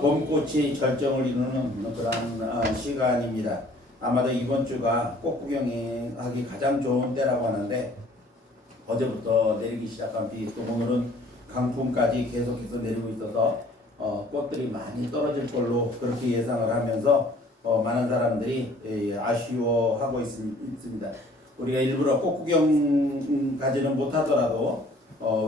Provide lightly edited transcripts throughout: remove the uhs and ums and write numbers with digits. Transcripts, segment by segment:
봄꽃이 절정을 이루는 그런 시간입니다. 아마도 이번 주가 꽃 구경하기 가장 좋은 때라고 하는데 어제부터 내리기 시작한 비, 또 오늘은 강풍까지 계속해서 내리고 있어서 꽃들이 많이 떨어질 걸로 그렇게 예상을 하면서 많은 사람들이 아쉬워하고 있습니다. 우리가 일부러 꽃 구경 가지는 못하더라도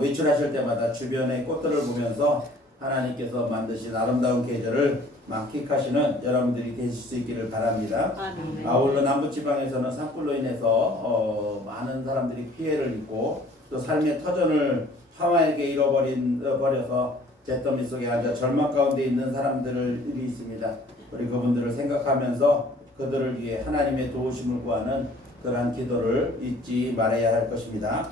외출하실 때마다 주변의 꽃들을 보면서 하나님께서 만드신 아름다운 계절을 만끽하시는 여러분들이 되실 수 있기를 바랍니다. 아울러 남부지방에서는 산불로 인해서 많은 사람들이 피해를 입고 또 삶의 터전을 화마에게 잃어버려서 잿더미 속에 앉아 절망 가운데 있는 사람들이 있습니다. 우리 그분들을 생각하면서 그들을 위해 하나님의 도우심을 구하는 그러한 기도를 잊지 말아야 할 것입니다.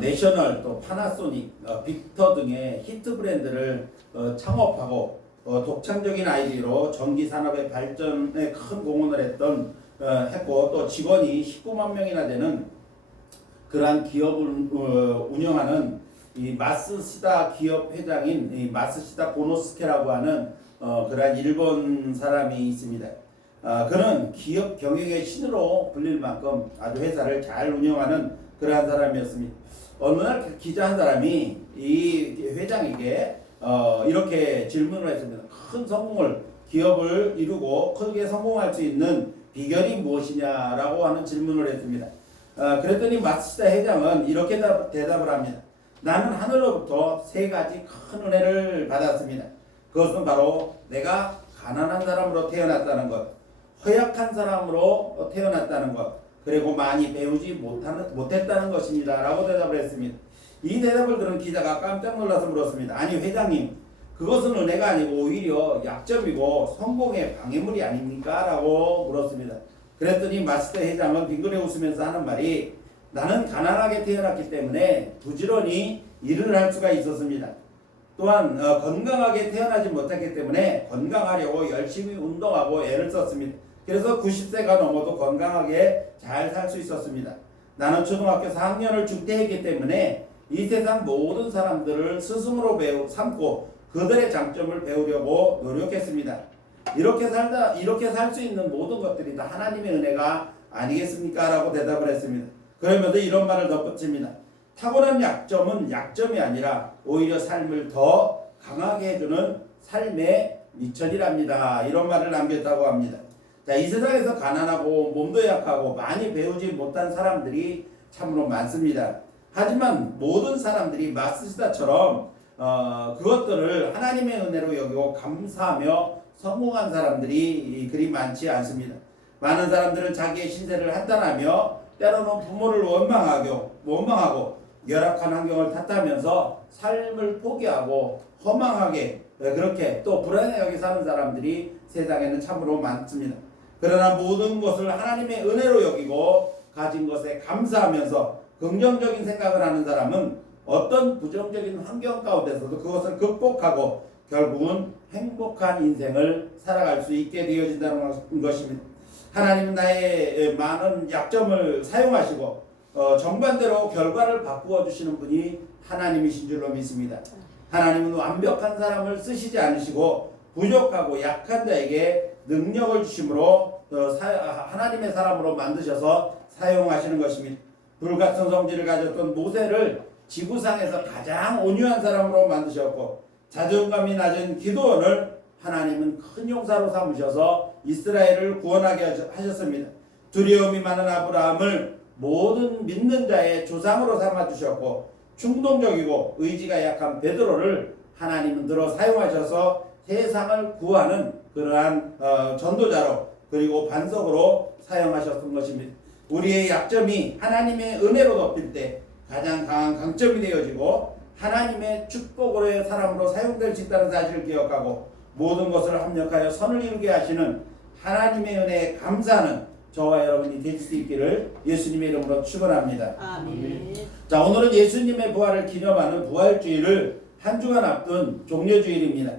내셔널, 또 파나소닉, 빅터 등의 히트 브랜드를 창업하고 독창적인 아이디어로 전기 산업의 발전에 큰 공헌을 했고 또 직원이 19만 명이나 되는 그러한 기업을 운영하는 이 마쓰시다 기업 회장인 이 마쓰시다 고노스케라고 하는 그러한 일본 사람이 있습니다. 그는 기업 경영의 신으로 불릴 만큼 아주 회사를 잘 운영하는 그러한 사람이었습니다. 어느 날 기자 한 사람이 이 회장에게 이렇게 질문을 했습니다. 큰 성공을, 기업을 이루고 크게 성공할 수 있는 비결이 무엇이냐라고 하는 질문을 했습니다. 그랬더니 마쓰시다 회장은 이렇게 대답을 합니다. 나는 하늘로부터 세 가지 큰 은혜를 받았습니다. 그것은 바로 내가 가난한 사람으로 태어났다는 것, 허약한 사람으로 태어났다는 것, 그리고 많이 배우지 못했다는 것입니다. 라고 대답을 했습니다. 이 대답을 들은 기자가 깜짝 놀라서 물었습니다. 아니 회장님, 그것은 은혜가 아니고 오히려 약점이고 성공의 방해물이 아닙니까? 라고 물었습니다. 그랬더니 마쓰시다 회장은 빙그레 웃으면서 하는 말이 나는 가난하게 태어났기 때문에 부지런히 일을 할 수가 있었습니다. 또한 건강하게 태어나지 못했기 때문에 건강하려고 열심히 운동하고 애를 썼습니다. 그래서 90세가 넘어도 건강하게 잘 살 수 있었습니다. 나는 초등학교 4학년을 중퇴했기 때문에 이 세상 모든 사람들을 스승으로 삼고 그들의 장점을 배우려고 노력했습니다. 이렇게 살 수 있는 모든 것들이 다 하나님의 은혜가 아니겠습니까? 라고 대답을 했습니다. 그러면서 이런 말을 덧붙입니다. 타고난 약점은 약점이 아니라 오히려 삶을 더 강하게 해주는 삶의 미천이랍니다. 이런 말을 남겼다고 합니다. 자, 이 세상에서 가난하고 몸도 약하고 많이 배우지 못한 사람들이 참으로 많습니다. 하지만 모든 사람들이 마쓰시다처럼 그것들을 하나님의 은혜로 여기고 감사하며 성공한 사람들이 그리 많지 않습니다. 많은 사람들은 자기의 신세를 한탄하며 때로는 부모를 원망하고 열악한 환경을 탓하면서 삶을 포기하고 허망하게 그렇게 또 불안하게 사는 사람들이 세상에는 참으로 많습니다. 그러나 모든 것을 하나님의 은혜로 여기고 가진 것에 감사하면서 긍정적인 생각을 하는 사람은 어떤 부정적인 환경 가운데서도 그것을 극복하고 결국은 행복한 인생을 살아갈 수 있게 되어진다는 것입니다. 하나님은 나의 많은 약점을 사용하시고 정반대로 결과를 바꾸어 주시는 분이 하나님이신 줄로 믿습니다. 하나님은 완벽한 사람을 쓰시지 않으시고 부족하고 약한 자에게 능력을 주심으로 하나님의 사람으로 만드셔서 사용하시는 것입니다. 불같은 성질을 가졌던 모세를 지구상에서 가장 온유한 사람으로 만드셨고 자존감이 낮은 기드온을 하나님은 큰 용사로 삼으셔서 이스라엘을 구원하게 하셨습니다. 두려움이 많은 아브라함을 모든 믿는 자의 조상으로 삼아주셨고 충동적이고 의지가 약한 베드로를 하나님은 들어 사용하셔서 세상을 구하는 그러한 전도자로 그리고 반석으로 사용하셨던 것입니다. 우리의 약점이 하나님의 은혜로 덮일 때 가장 강한 강점이 되어지고 하나님의 축복으로의 사람으로 사용될 수 있다는 사실을 기억하고 모든 것을 합력하여 선을 이루게 하시는 하나님의 은혜에 감사하는 저와 여러분이 될 수 있기를 예수님의 이름으로 축원합니다. 아멘. 자, 오늘은 예수님의 부활을 기념하는 부활주일을 한 주간 앞둔 종려주일입니다.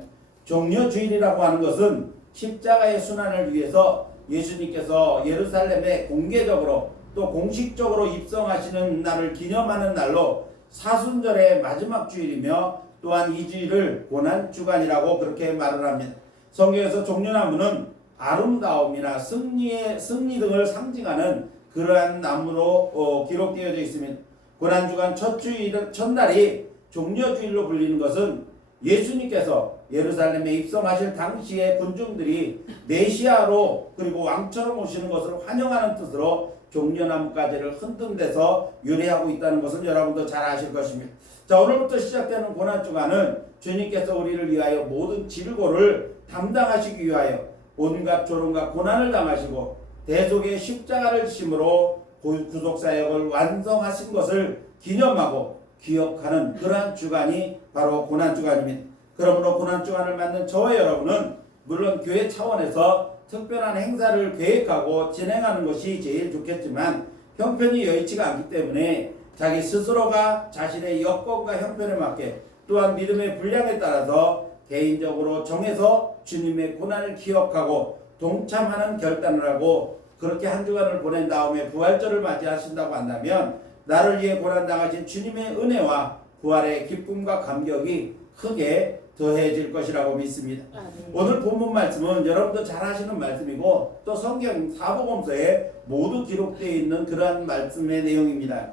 종려주일이라고 하는 것은 십자가의 순환을 위해서 예수님께서 예루살렘에 공개적으로 또 공식적으로 입성하시는 날을 기념하는 날로 사순절의 마지막 주일이며 또한 이 주일을 고난주간이라고 그렇게 말을 합니다. 성경에서 종려나무는 아름다움이나 승리 등을 상징하는 그러한 나무로 기록되어져 있습니다. 고난주간 첫날이 종려주일로 불리는 것은 예수님께서 예루살렘에 입성하실 당시에 군중들이 메시아로 그리고 왕처럼 오시는 것을 환영하는 뜻으로 종려나무가지를 흔든 데서 유래하고 있다는 것을 여러분도 잘 아실 것입니다. 자, 오늘부터 시작되는 고난주간은 주님께서 우리를 위하여 모든 질고를 담당하시기 위하여 온갖 조롱과 고난을 당하시고 대속의 십자가를 지심으로 구속사역을 완성하신 것을 기념하고 기억하는 그러한 주간이 바로 고난주간입니다. 그러므로 고난주간을 맞는 저와 여러분은 물론 교회 차원에서 특별한 행사를 계획하고 진행하는 것이 제일 좋겠지만 형편이 여의치가 않기 때문에 자기 스스로가 자신의 여건과 형편에 맞게 또한 믿음의 분량에 따라서 개인적으로 정해서 주님의 고난을 기억하고 동참하는 결단을 하고 그렇게 한 주간을 보낸 다음에 부활절을 맞이하신다고 한다면 나를 위해 고난당하신 주님의 은혜와 부활의 기쁨과 감격이 크게 더해질 것이라고 믿습니다. 오늘 본문 말씀은 여러분도 잘 아시는 말씀이고 또 성경 사복음서에 모두 기록되어 있는 그러한 말씀의 내용입니다.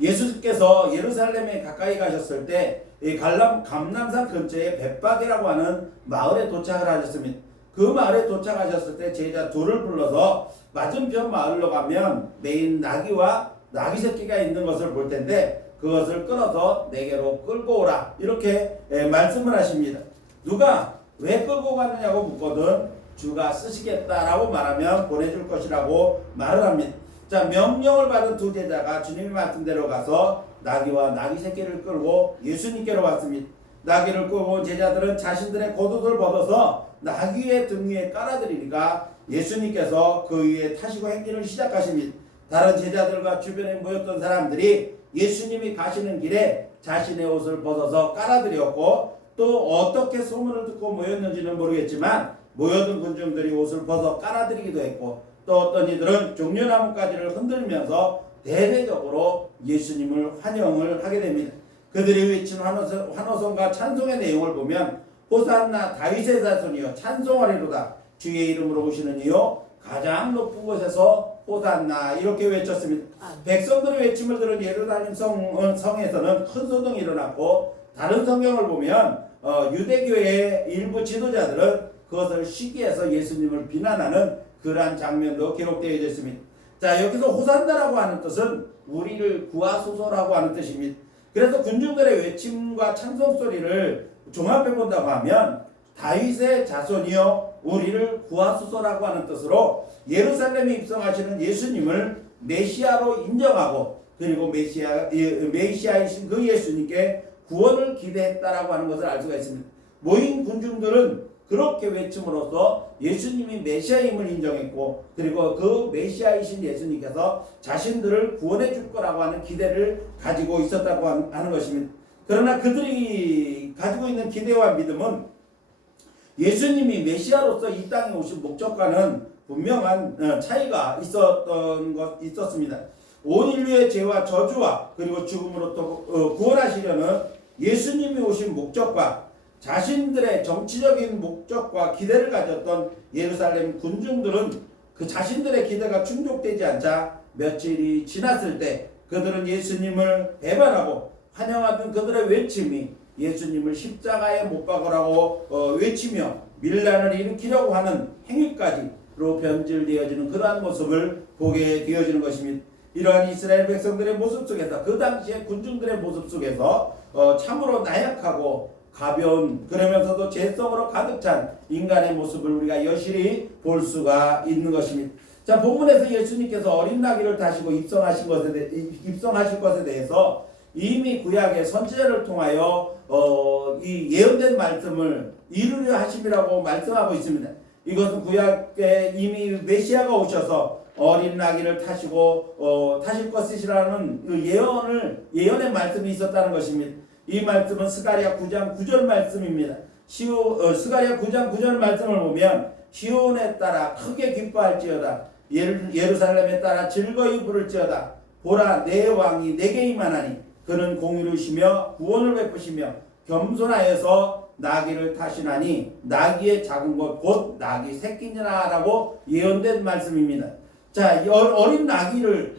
예수께서 예루살렘에 가까이 가셨을 때 감람산 근처에 벳박이라고 하는 마을에 도착을 하셨습니다. 그 마을에 도착하셨을 때 제자 둘을 불러서 맞은편 마을로 가면 매인 나귀와 나귀 새끼가 있는 것을 볼 텐데 그것을 끌어서 내게로 끌고 오라 이렇게 말씀을 하십니다. 누가 왜 끌고 가느냐고 묻거든 주가 쓰시겠다라고 말하면 보내줄 것이라고 말을 합니다. 자, 명령을 받은 두 제자가 주님의 말씀대로 가서 나귀와 나귀 새끼를 끌고 예수님께로 왔습니다. 나귀를 끌고 온 제자들은 자신들의 겉옷을 벗어서 나귀의 등 위에 깔아드리니까 예수님께서 그 위에 타시고 행진을 시작하십니다. 다른 제자들과 주변에 모였던 사람들이 예수님이 가시는 길에 자신의 옷을 벗어서 깔아드렸고 또 어떻게 소문을 듣고 모였는지는 모르겠지만 모여든 군중들이 옷을 벗어 깔아드리기도 했고 또 어떤 이들은 종려나무가지를 흔들면서 대대적으로 예수님을 환영을 하게 됩니다. 그들이 외친 환호성과 찬송의 내용을 보면 호산나 다윗의 자손이여 찬송하리로다 주의 이름으로 오시는 이요 가장 높은 곳에서 호산나 이렇게 외쳤습니다. 백성들의 외침을 들은 예루살렘 성에서는 큰 소동이 일어났고 다른 성경을 보면 유대교의 일부 지도자들은 그것을 시기해서 예수님을 비난하는 그러한 장면도 기록되어 있습니다. 자, 여기서 호산나라고 하는 뜻은 우리를 구하소서라고 하는 뜻입니다. 그래서 군중들의 외침과 찬송 소리를 종합해 본다고 하면 다윗의 자손이여 우리를 구하소서라고 하는 뜻으로 예루살렘에 입성하시는 예수님을 메시아로 인정하고 그리고 메시아이신 그 예수님께 구원을 기대했다라고 하는 것을 알 수가 있습니다. 모인 군중들은 그렇게 외침으로써 예수님이 메시아임을 인정했고 그리고 그 메시아이신 예수님께서 자신들을 구원해 줄 거라고 하는 기대를 가지고 있었다고 하는 것입니다. 그러나 그들이 가지고 있는 기대와 믿음은 예수님이 메시아로서 이 땅에 오신 목적과는 분명한 차이가 있었습니다. 온 인류의 죄와 저주와 그리고 죽음으로부터 구원하시려는 예수님이 오신 목적과 자신들의 정치적인 목적과 기대를 가졌던 예루살렘 군중들은 그 자신들의 기대가 충족되지 않자 며칠이 지났을 때 그들은 예수님을 배반하고 환영하던 그들의 외침이 예수님을 십자가에 못 박으라고 외치며 밀란을 일으키려고 하는 행위까지로 변질되어지는 그러한 모습을 보게 되어지는 것입니다. 이러한 이스라엘 백성들의 모습 속에서 그 당시의 군중들의 모습 속에서 참으로 나약하고 가벼운 그러면서도 죄성으로 가득 찬 인간의 모습을 우리가 여실히 볼 수가 있는 것입니다. 자, 본문에서 예수님께서 어린 나귀를 타시고 입성하실 것에 대해서 이미 구약의 선지자를 통하여 이 예언된 말씀을 이루려 하심이라고 말씀하고 있습니다. 이것은 구약에 이미 메시아가 오셔서 어린 나귀를 타시고 타실 것이라는 그 예언의 말씀이 있었다는 것입니다. 이 말씀은 스가랴 9장 9절 말씀입니다. 스가랴 9장 9절 말씀을 보면 시온에 따라 크게 기뻐할지어다 예루살렘에 따라 즐거이 부를지어다 보라 내 왕이 내게 임하나니 그는 공의로우시며 구원을 베푸시며 겸손하여서 나귀를 타시나니 나귀의 작은 것 곧 나귀 새끼니라라고 예언된 말씀입니다. 자, 어린 나귀를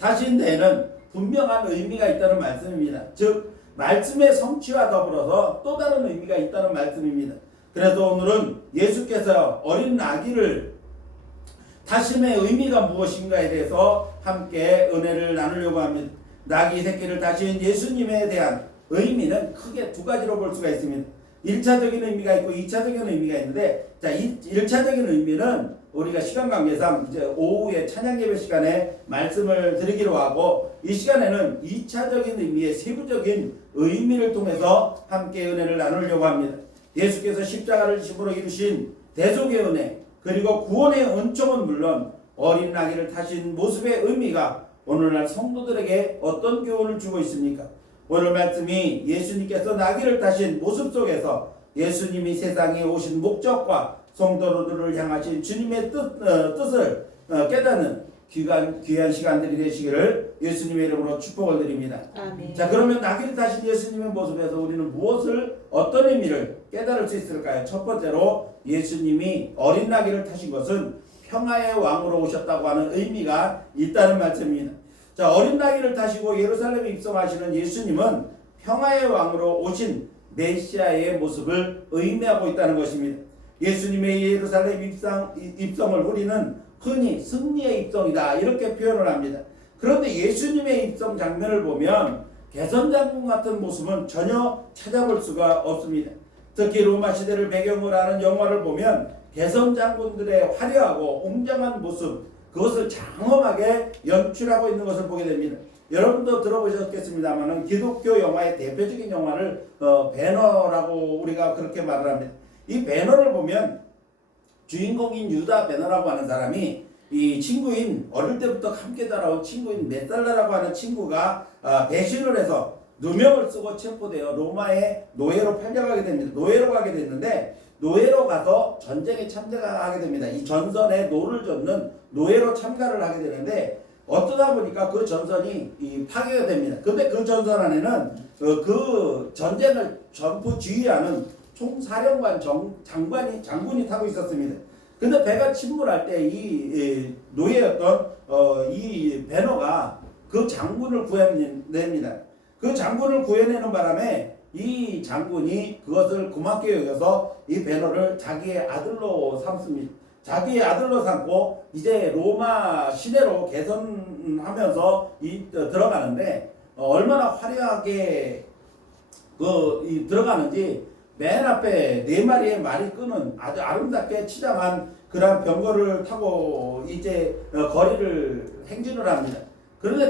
타신 데에는 분명한 의미가 있다는 말씀입니다. 즉 말씀의 성취와 더불어서 또 다른 의미가 있다는 말씀입니다. 그래서 오늘은 예수께서 어린 나귀를 타심의 의미가 무엇인가에 대해서 함께 은혜를 나누려고 합니다. 나귀 새끼를 타신 예수님에 대한 의미는 크게 두 가지로 볼 수가 있습니다. 1차적인 의미가 있고 2차적인 의미가 있는데, 자, 1차적인 의미는 우리가 시간 관계상 이제 오후에 찬양 예배 시간에 말씀을 드리기로 하고, 이 시간에는 2차적인 의미의 세부적인 의미를 통해서 함께 은혜를 나누려고 합니다. 예수께서 십자가를 지심으로 이루신 대속의 은혜, 그리고 구원의 은총은 물론 어린 나귀를 타신 모습의 의미가 오늘날 성도들에게 어떤 교훈을 주고 있습니까? 오늘 말씀이 예수님께서 나귀를 타신 모습 속에서 예수님이 세상에 오신 목적과 성도들을 향하신 주님의 뜻을 깨닫는 귀한 시간들이 되시기를 예수님의 이름으로 축복을 드립니다. 아멘. 자, 그러면 나귀를 타신 예수님의 모습에서 우리는 무엇을, 어떤 의미를 깨달을 수 있을까요? 첫 번째로 예수님이 어린 나귀를 타신 것은 평화의 왕으로 오셨다고 하는 의미가 있다는 말씀입니다. 자, 어린 나귀를 타시고 예루살렘에 입성하시는 예수님은 평화의 왕으로 오신 메시아의 모습을 의미하고 있다는 것입니다. 예수님의 예루살렘 입성을 우리는 흔히 승리의 입성이다 이렇게 표현을 합니다. 그런데 예수님의 입성 장면을 보면 개선장군 같은 모습은 전혀 찾아볼 수가 없습니다. 특히 로마 시대를 배경으로 하는 영화를 보면 개선장군들의 화려하고 웅장한 모습, 그것을 장엄하게 연출하고 있는 것을 보게 됩니다. 여러분도 들어보셨겠습니다만 기독교 영화의 대표적인 영화를 배너라고 우리가 그렇게 말을 합니다. 이 배너를 보면 주인공인 유다 배너라고 하는 사람이 이 친구인, 어릴 때부터 함께 자라온 친구인 메살라라고 하는 친구가 배신을 해서 누명을 쓰고 체포되어 로마의 노예로 팔려가게 됩니다. 노예로 가게 됐는데, 노예로 가서 전쟁에 참가하게 됩니다. 이 전선에 노를 젓는 노예로 참가를 하게 되는데, 어쩌다 보니까 그 전선이 파괴가 됩니다. 근데 그 전선 안에는 그 전쟁을 전부 지휘하는 총사령관 장군이 타고 있었습니다. 근데 배가 침몰할 때 이 노예였던 이 배너가 그 장군을 구해냅니다. 그 장군을 구해내는 바람에 이 장군이 그것을 고맙게 여겨서 이 배너를 자기의 아들로 삼습니다. 자기의 아들로 삼고 이제 로마 시내로 개선하면서 들어가는데 얼마나 화려하게 들어가는지 맨 앞에 4마리의 말이 끄는 아주 아름답게 치장한 그런 병거를 타고 이제 거리를 행진을 합니다. 그런데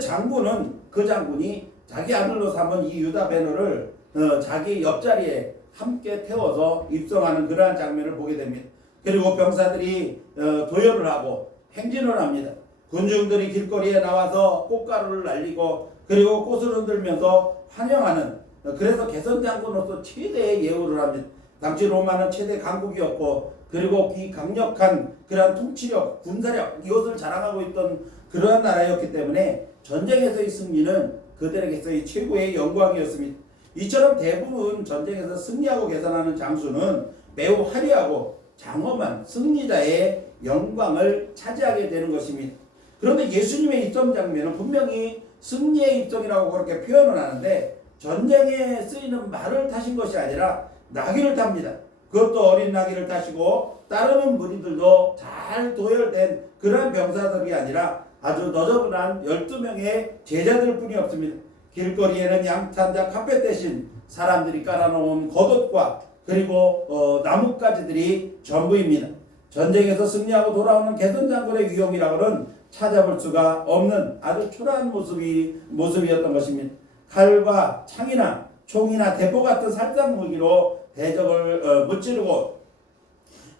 그 장군이 자기 아들로 삼은 이 유다 베너를 자기 옆자리에 함께 태워서 입성하는 그러한 장면을 보게 됩니다. 그리고 병사들이 도열을 하고 행진을 합니다. 군중들이 길거리에 나와서 꽃가루를 날리고 그리고 꽃을 흔들면서 환영하는, 그래서 개선장군으로서 최대의 예우를 합니다. 당시 로마는 최대 강국이었고 그리고 비강력한 그러한 통치력, 군사력 이것을 자랑하고 있던 그러한 나라였기 때문에 전쟁에서의 승리는 그들에게서의 최고의 영광이었습니다. 이처럼 대부분 전쟁에서 승리하고 개선하는 장수는 매우 화려하고 장엄한 승리자의 영광을 차지하게 되는 것입니다. 그런데 예수님의 입성 장면은 분명히 승리의 입성이라고 그렇게 표현을 하는데, 전쟁에 쓰이는 말을 타신 것이 아니라 나귀를 탑니다. 그것도 어린 나귀를 타시고 따르는 무리들도 잘 도열된 그러한 병사들이 아니라 아주 너저분한 12명의 제자들 뿐이 없습니다. 길거리에는 양탄자 카펫 대신 사람들이 깔아놓은 겉옷과 그리고 나뭇가지들이 전부입니다. 전쟁에서 승리하고 돌아오는 개선장군의 위용이라고는 찾아볼 수가 없는 아주 초라한 모습이었던 것입니다. 칼과 창이나 총이나 대포 같은 살상 무기로 대적을 무찌르고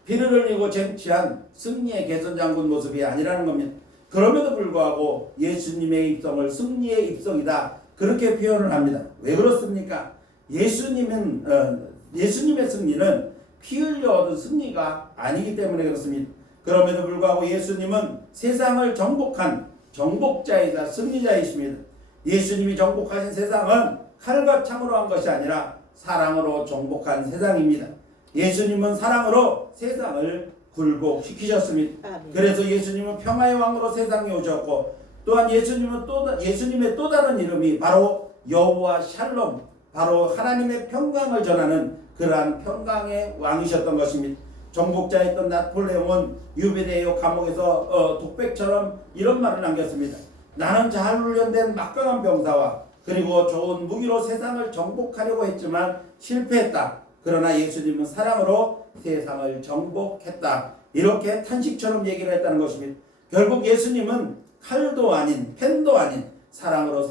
피를 흘리고 쟁취한 승리의 개선장군 모습이 아니라는 겁니다. 그럼에도 불구하고 예수님의 입성을 승리의 입성이다 그렇게 표현을 합니다. 왜 그렇습니까? 예수님의 승리는 피 흘려 얻은 승리가 아니기 때문에 그렇습니다. 그럼에도 불구하고 예수님은 세상을 정복한 정복자이자 승리자이십니다. 예수님이 정복하신 세상은 칼과 창으로 한 것이 아니라 사랑으로 정복한 세상입니다. 예수님은 사랑으로 세상을 굴복시키셨습니다. 아멘. 그래서 예수님은 평화의 왕으로 세상에 오셨고, 또한 예수님의 또 다른 이름이 바로 여호와 샬롬, 바로 하나님의 평강을 전하는 그러한 평강의 왕이셨던 것입니다. 정복자였던 나폴레옹은 유배되어 감옥에서 독백처럼 이런 말을 남겼습니다. 나는 잘 훈련된 막강한 병사와 그리고 좋은 무기로 세상을 정복하려고 했지만 실패했다. 그러나 예수님은 사랑으로 세상을 정복했다. 이렇게 탄식처럼 얘기를 했다는 것입니다. 결국 예수님은 칼도 아닌 펜도 아닌 사랑으로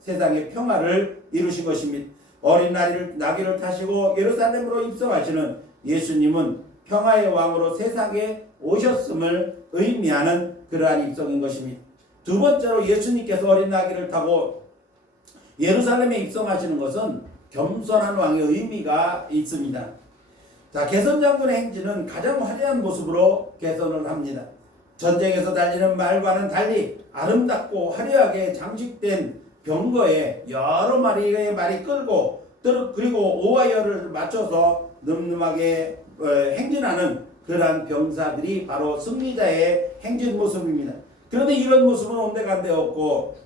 세상의 평화를 이루신 것입니다. 어린 나귀를 타시고 예루살렘으로 입성하시는 예수님은 평화의 왕으로 세상에 오셨음을 의미하는 그러한 입성인 것입니다. 두 번째로 예수님께서 어린 나귀를 타고 예루살렘에 입성하시는 것은 겸손한 왕의 의미가 있습니다. 자, 개선장군의 행진은 가장 화려한 모습으로 개선을 합니다. 전쟁에서 달리는 말과는 달리 아름답고 화려하게 장식된 병거에 여러 마리의 말이 끌고 그리고 오와이어를 맞춰서 늠름하게 행진하는 그러한 병사들이 바로 승리자의 행진 모습입니다. 그런데 이런 모습은 온데간데 없고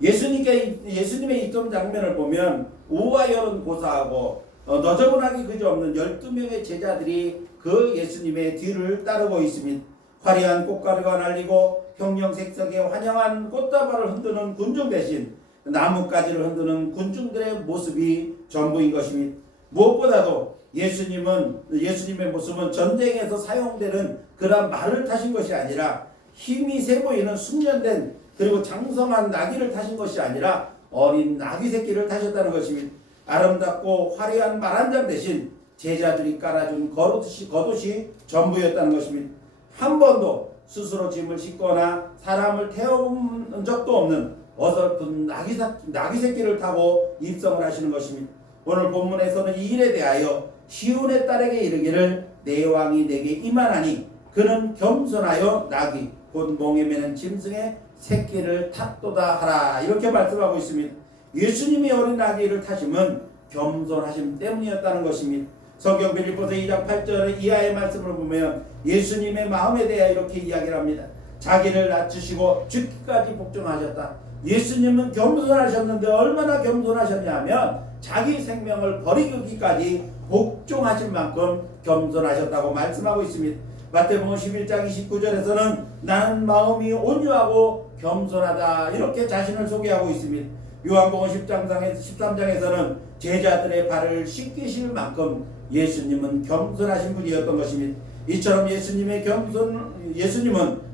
예수님의 입성 장면을 보면 오와이어는 고사하고 너저분하기 그지없는 12명의 제자들이 그 예수님의 뒤를 따르고 있습니다. 화려한 꽃가루가 날리고 형형색색의 환영한 꽃다발을 흔드는 군중 대신 나뭇가지를 흔드는 군중들의 모습이 전부인 것입니다. 무엇보다도 예수님의 모습은 전쟁에서 사용되는 그런 말을 타신 것이 아니라 힘이 세 보이는 숙련된 그리고 장성한 나귀를 타신 것이 아니라 어린 나귀 새끼를 타셨다는 것입니다. 아름답고 화려한 말 한 장 대신 제자들이 깔아준 겉옷이 전부였다는 것입니다. 한 번도 스스로 짐을 싣거나 사람을 태워본 적도 없는 어설픈 나귀 새끼를 타고 입성을 하시는 것입니다. 오늘 본문에서는 이 일에 대하여 시온의 딸에게 이르기를 내 왕이 내게 임하나니 그는 겸손하여 나귀 곧 몽에 매는 짐승의 새끼를 탔도다 하라, 이렇게 말씀하고 있습니다. 예수님이 어린 나귀를 타심은 겸손하심 때문이었다는 것입니다. 성경 빌립보서 2장 8절 이하의 말씀을 보면 예수님의 마음에 대해 이렇게 이야기를 합니다. 자기를 낮추시고 죽기까지 복종하셨다. 예수님은 겸손하셨는데 얼마나 겸손하셨냐면 자기 생명을 버리기까지 복종하신 만큼 겸손하셨다고 말씀하고 있습니다. 마태복음 11장 29절에서는 나는 마음이 온유하고 겸손하다, 이렇게 자신을 소개하고 있습니다. 요한복음 13장에서는 제자들의 발을 씻기실 만큼 예수님은 겸손하신 분이었던 것입니다. 이처럼 예수님은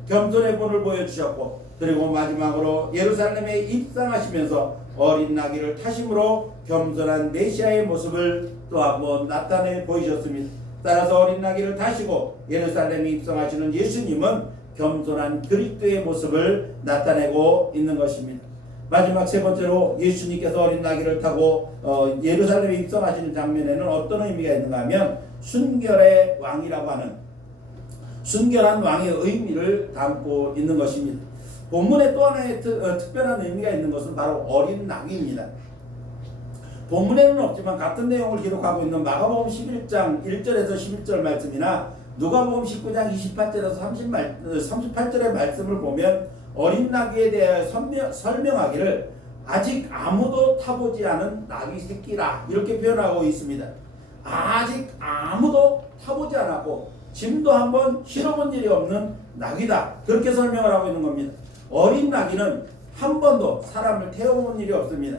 겸손의 본을 보여주셨고, 그리고 마지막으로 예루살렘에 입성하시면서 어린 나귀를 타심으로 겸손한 메시아의 모습을 또 한번 나타내 보이셨습니다. 따라서 어린 나귀를 타시고 예루살렘에 입성하시는 예수님은 겸손한 그리스도의 모습을 나타내고 있는 것입니다. 마지막 세 번째로 예수님께서 어린 나귀를 타고 예루살렘에 입성하시는 장면에는 어떤 의미가 있는가 하면 순결의 왕이라고 하는 순결한 왕의 의미를 담고 있는 것입니다. 본문에 또 하나의 특별한 의미가 있는 것은 바로 어린 나귀입니다. 본문에는 없지만 같은 내용을 기록하고 있는 마가복음 11장 1절에서 11절 말씀이나 누가복음 19장 28절에서 38절의 말씀을 보면 어린 나귀에 대해 설명하기를 아직 아무도 타보지 않은 나귀 새끼라, 이렇게 표현하고 있습니다. 아직 아무도 타보지 않았고 짐도 한번 실어본 일이 없는 나귀다, 그렇게 설명을 하고 있는 겁니다. 어린 나귀는 한 번도 사람을 태워본 일이 없습니다.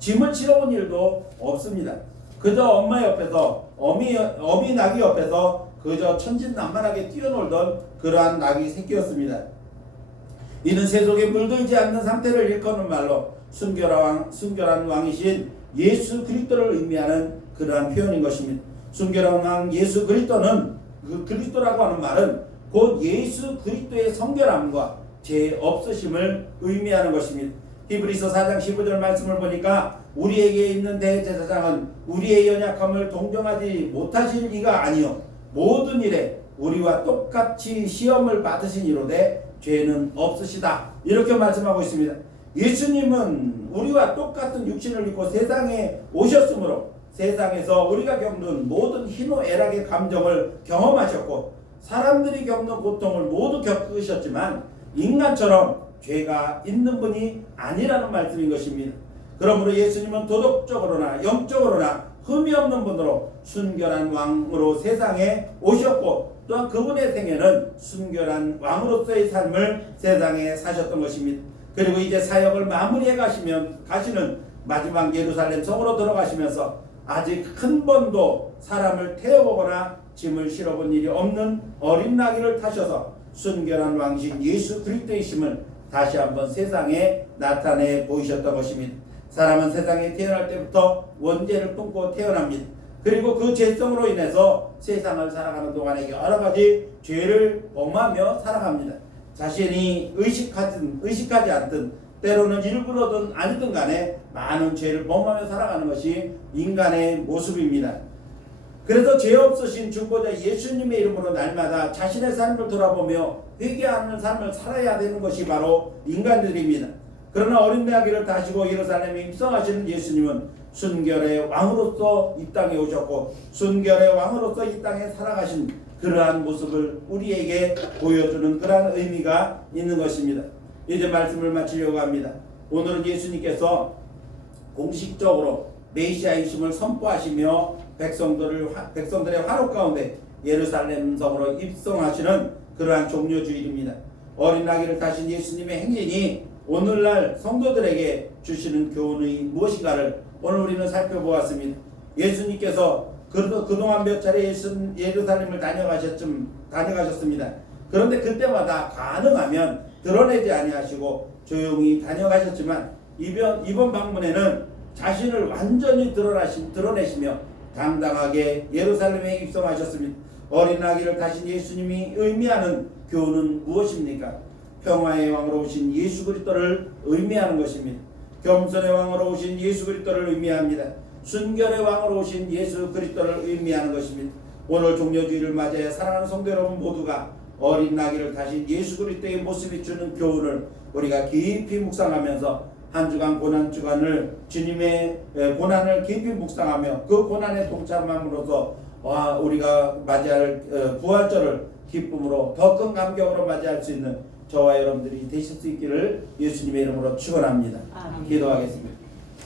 짐을 실어본 일도 없습니다. 그저 엄마 옆에서 어미 나귀 옆에서 그저 천진난만하게 뛰어놀던 그러한 나귀 새끼였습니다. 이는 세속에 물들지 않는 상태를 일컫는 말로 순결한 왕이신 예수 그리스도를 의미하는 그러한 표현인 것입니다. 순결한 왕 예수 그리스도는, 그 그리스도라고 하는 말은 곧 예수 그리스도의 성결함과 죄 없으심을 의미하는 것입니다. 히브리서 4장 15절 말씀을 보니까 우리에게 있는 대제사장은 우리의 연약함을 동정하지 못하실 이가 아니요 모든 일에 우리와 똑같이 시험을 받으신 이로되 죄는 없으시다, 이렇게 말씀하고 있습니다. 예수님은 우리와 똑같은 육신을 입고 세상에 오셨으므로 세상에서 우리가 겪는 모든 희노애락의 감정을 경험하셨고 사람들이 겪는 고통을 모두 겪으셨지만 인간처럼 죄가 있는 분이 아니라는 말씀인 것입니다. 그러므로 예수님은 도덕적으로나 영적으로나 흠이 없는 분으로 순결한 왕으로 세상에 오셨고 또한 그분의 생애는 순결한 왕으로서의 삶을 세상에 사셨던 것입니다. 그리고 이제 사역을 마무리해 가시는 마지막 예루살렘 성으로 들어가시면서 아직 한 번도 사람을 태워보거나 짐을 실어본 일이 없는 어린 나귀를 타셔서 순결한 왕신 예수 그리스도이심을 다시 한번 세상에 나타내 보이셨던 것입니다. 사람은 세상에 태어날 때부터 원죄를 품고 태어납니다. 그리고 그 죄성으로 인해서 세상을 살아가는 동안에 여러 가지 죄를 범하며 살아갑니다. 자신이 의식하지 않든 때로는 일부러든 아니든 간에 많은 죄를 범하며 살아가는 것이 인간의 모습입니다. 그래서 죄 없으신 중보자 예수님의 이름으로 날마다 자신의 삶을 돌아보며 회개하는 삶을 살아야 되는 것이 바로 인간들입니다. 그러나 어린 나귀를 타시고 예루살렘에 입성하시는 예수님은 순결의 왕으로서 이 땅에 오셨고 순결의 왕으로서 이 땅에 살아가신 그러한 모습을 우리에게 보여주는 그러한 의미가 있는 것입니다. 이제 말씀을 마치려고 합니다. 오늘은 예수님께서 공식적으로 메시아이심을 선포하시며 백성들의 화로 가운데 예루살렘 성으로 입성하시는 그러한 종료주일입니다. 어린 나귀를 타신 예수님의 행진이 오늘날 성도들에게 주시는 교훈이 무엇인가를 오늘 우리는 살펴보았습니다. 예수님께서 그동안 몇 차례 예루살렘을 다녀가셨습니다. 그런데 그때마다 가능하면 드러내지 아니하시고 조용히 다녀가셨지만 이번 방문에는 자신을 완전히 드러내시며 당당하게 예루살렘에 입성하셨습니다. 어린 나귀를 타신 예수님이 의미하는 교훈은 무엇입니까? 평화의 왕으로 오신 예수 그리스도를 의미하는 것입니다. 겸손의 왕으로 오신 예수 그리스도를 의미합니다. 순결의 왕으로 오신 예수 그리스도를 의미하는 것입니다. 오늘 종료주일을 맞이해 사랑하는 성도 여러분 모두가 어린 나귀를 타신 예수 그리스도의 모습이 주는 교훈을 우리가 깊이 묵상하면서 한 주간 고난 주간을 주님의 고난을 깊이 묵상하며 그 고난에 동참함으로써 우리가 맞이할 부활절을 기쁨으로 더 큰 감격으로 맞이할 수 있는 저와 여러분들이 되실 수 있기를 예수님의 이름으로 축원합니다. 기도하겠습니다.